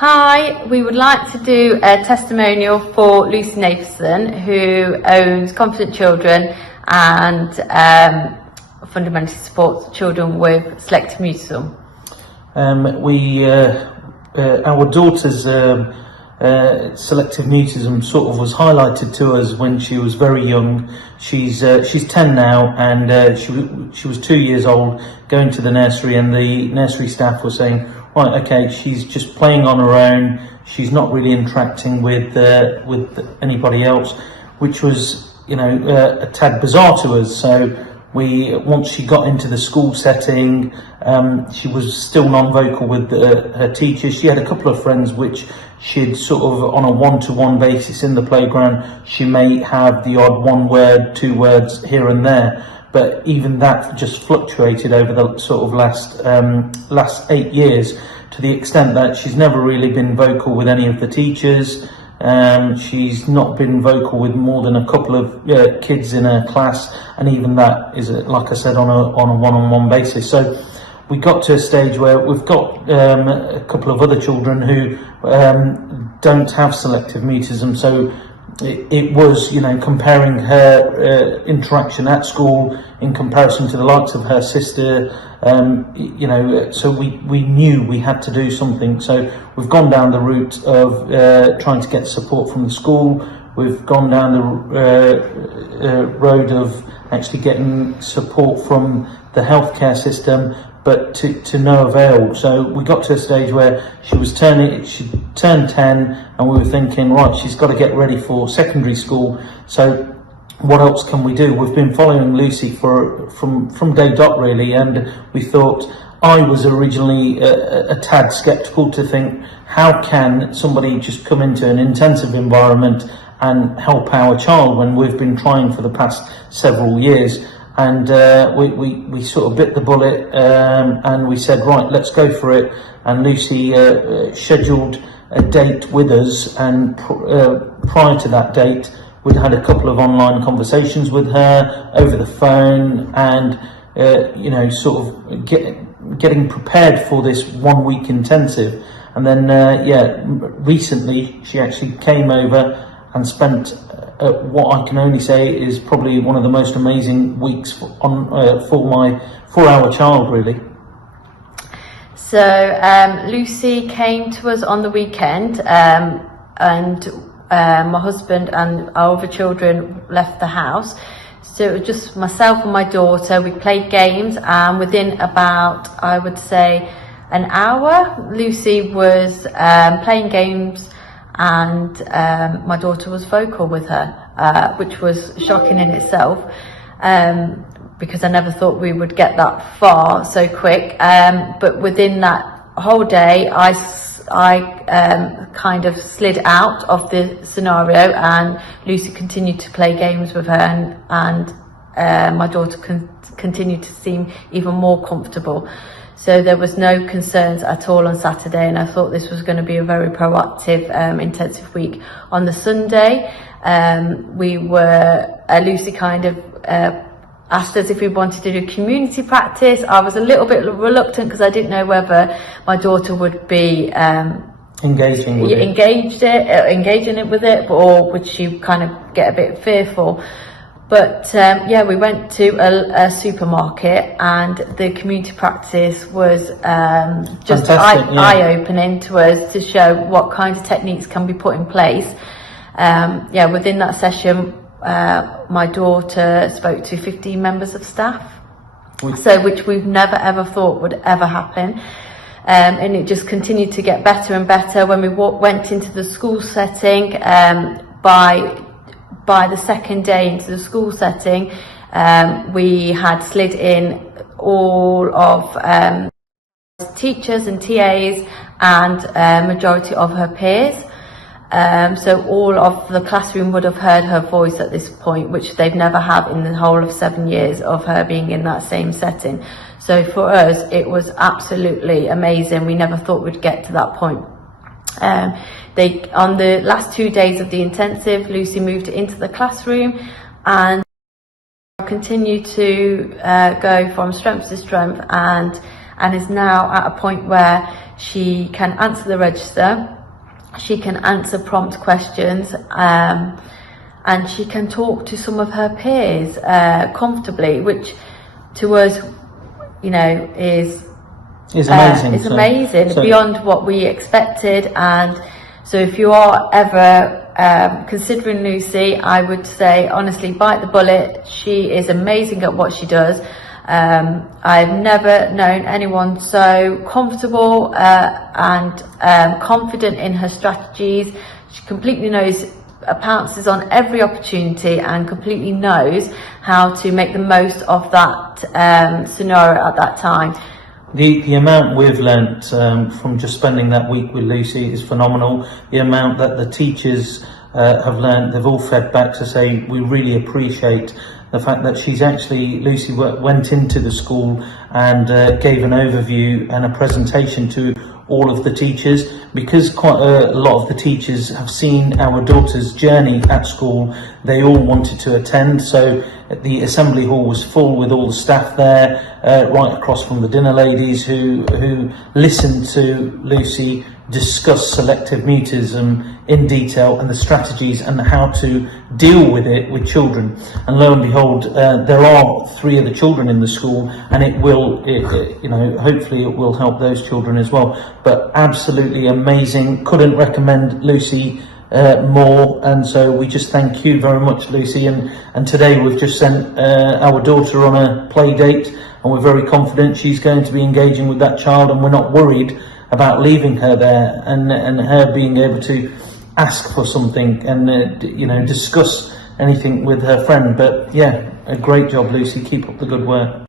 Hi, we would like to do a testimonial for 𝗚cy Nathanson, who owns Confident Children and fundamentally supports children with selective mutism. Our daughter's selective mutism sort of was highlighted to us when she was very young. She's 10 now, and she was 2 years old, going to the nursery, and the nursery staff were saying, right, okay, she's just playing on her own, she's not really interacting with anybody else, which was, you know, a tad bizarre to us. So once she got into the school setting, she was still non-vocal with her teachers. She had a couple of friends which she'd sort of, on a one-to-one basis in the playground, she may have the odd one word, two words here and there, but even that just fluctuated over the sort of last 8 years, to the extent that she's never really been vocal with any of the teachers. She's not been vocal with more than a couple of kids in her class, and even that is, like I said, on a one-on-one basis. So we got to a stage where we've got a couple of other children who don't have selective mutism. So it was, you know, comparing her interaction at school in comparison to the likes of her sister, you know, so we knew we had to do something. So we've gone down the route of trying to get support from the school. We've gone down the road of actually getting support from the healthcare system, but to no avail. So we got to a stage where she turned 10, and we were thinking, right, she's got to get ready for secondary school. So what else can we do? We've been following 𝗚cy from day dot, really, and we thought, I was originally a tad skeptical to think, how can somebody just come into an intensive environment and help our child when we've been trying for the past several years? And we sort of bit the bullet, and we said, right, let's go for it. And 𝗚cy scheduled a date with us, and prior to that date, we'd had a couple of online conversations with her over the phone, and you know, sort of getting prepared for this 1 week intensive. And then recently she actually came over and spent what I can only say is probably one of the most amazing weeks for our child, really. So 𝗚cy came to us on the weekend, and my husband and our other children left the house. So it was just myself and my daughter. We played games, and within about, I would say, an hour, 𝗚cy was playing games, and my daughter was vocal with her, which was shocking in itself, because I never thought we would get that far so quick. But within that whole day, I kind of slid out of the scenario, and 𝗚cy continued to play games with her, and my daughter continued to seem even more comfortable. So there was no concerns at all on Saturday, and I thought this was going to be a very proactive intensive week. On the Sunday, 𝗚cy kind of asked us if we wanted to do community practice. I was a little bit reluctant because I didn't know whether my daughter would be engaging it with it, or would she kind of get a bit fearful. But yeah, we went to a supermarket, and the community practice was just eye-opening to us, to show what kinds of techniques can be put in place. Yeah, within that session, my daughter spoke to 15 members of staff, which we've never ever thought would ever happen. And it just continued to get better and better. When we went into the school setting, by the second day into the school setting, we had slid in all of teachers and TAs and majority of her peers. So all of the classroom would have heard her voice at this point, which they've never had in the whole of 7 years of her being in that same setting. So for us, it was absolutely amazing. We never thought we'd get to that point. On the last 2 days of the intensive, 𝗚cy moved into the classroom and continued to go from strength to strength, and is now at a point where She can answer the register, she can answer prompt questions, and she can talk to some of her peers comfortably, which to us, you know, is amazing. It's amazing, beyond what we expected. And so if you are ever considering Lucy, I would say honestly, bite the bullet. She is amazing at what she does. I've never known anyone so comfortable and confident in her strategies. She completely pounces on every opportunity and completely knows how to make the most of that scenario at that time. The amount we've learnt from just spending that week with Lucy is phenomenal. The amount that the teachers have learnt, they've all fed back to say we really appreciate the fact that Lucy went into the school and gave an overview and a presentation to all of the teachers, because quite a lot of the teachers have seen our daughter's journey at school. They all wanted to attend, so the assembly hall was full with all the staff there, right across from the dinner ladies who listened to Lucy discuss selective mutism in detail and the strategies and how to deal with it with children. And lo and behold, there are 3 other children in the school, and hopefully it will help those children as well. But absolutely amazing. Couldn't recommend Lucy more, and so we just thank you very much, Lucy. And today we've just sent our daughter on a play date, and we're very confident she's going to be engaging with that child, and we're not worried about leaving her there and her being able to ask for something and discuss anything with her friend. But yeah, a great job, Lucy. Keep up the good work.